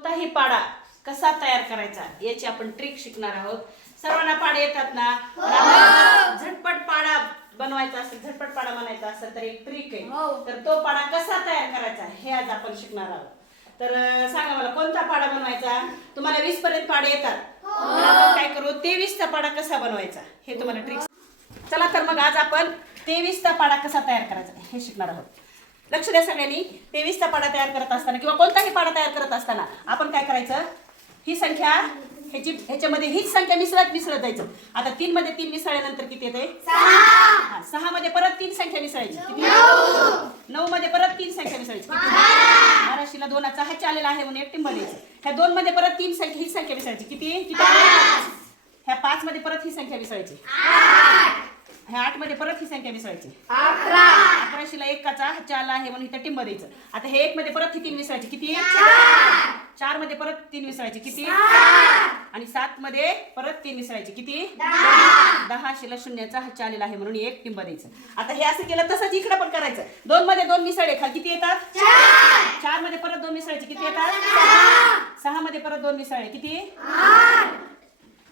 कोणताही पाडा कसा तयार करायचा याची आपण ट्रिक शिकणार आहोत. सर्वांना पाडे येतात ना? आपल्याला झटपट पाडा बनवायचा असेल झटपट पाडा बनायचा असेल तर एक ट्रिक आहे. तर तो पाडा कसा तयार करायचा हे आज आपण शिकणार आहोत. तर सांगा मला कोणता पाडा बनवायचा? तुम्हाला वीस पर्यंत पाडे येतात. तर आपण काय करू? तेवीसचा पाडा कसा बनवायचा? हे तुम्हाला ट्रिक चला तर मग आज आपण तेवीसचा पाडा कसा तयार करायचा हे शिकणार आहोत. लक्ष द्या सगळ्यांनी. तेवीसचा पाडा तयार करत असताना किंवा कोणताही पाडा तयार करत असताना आपण काय करायचं? ही संख्या ह्याची ह्याच्यामध्ये हीच संख्या मिसळत मिसळत जायचं. आता तीन मध्ये तीन मिसळल्यानंतर किती येते हा, सहा मध्ये परत तीन संख्या मिसळायची. किती? नऊ. मध्ये परत तीन संख्या मिसळायची. बाराशीला दोनाचा हा आलेला आहे म्हणून एक टिंब द्यायचं. ह्या दोन मध्ये परत तीन संख्या ही संख्या मिसळायची. किती? किती? ह्या पाच मध्ये परत ही संख्या मिसळायची. ह्या आठमध्ये परत ही संख्या मिसळायची. अकराशेला एकाचा चार आहे म्हणून इथं टिंब द्यायचं. आता हे एक मध्ये परत ही तीन मिसळायची. किती? चार. मध्ये परत तीन मिसळायची. किती? आणि सात मध्ये परत तीन मिसळायची. किती? दहा. शिला शून्याचा हा आलेला आहे म्हणून एक टिंब द्यायचं. आता हे असं केलं तसंच इकडे पण करायचं. दोन मध्ये दोन मिसळले खा किती येतात? चार. मध्ये परत दोन मिसळायचे. किती येतात? सहा. मध्ये परत दोन मिसळले. किती?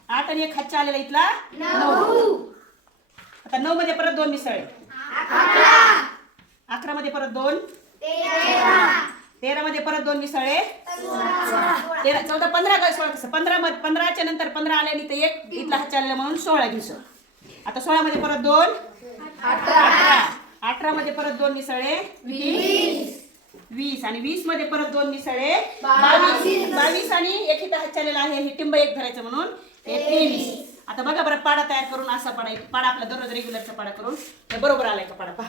आठ. आणि एक हातच्या आलेला इथला नऊ. आता नऊ मध्ये परत दोन मिसळले अकरा मध्ये परत दोन. तेरा मध्ये परत दोन मिसळे. तेरा चौदा पंधरा काय सोळा कसं? पंधरा मध्ये पंधराच्या नंतर पंधरा आल्याने तर एक इथला हात चालला म्हणून सोळा घेऊ. आता सोळा मध्ये परत दोन. अठरा अठरा मध्ये परत दोन मिसळे. वीस. वीस आणि वीसमध्ये परत दोन मिसळे. बावीस. बावीस आणि एक इथं हा चाललेला आहे हे टिंब एक धरायचं म्हणून. हे तेवीस आता बघा बरं पाडा तयार करून असा पाडा पाडा आपला दररोज रेग्युलरचा पाडा करून तर बरोबर आलाय का पाडा? पहा.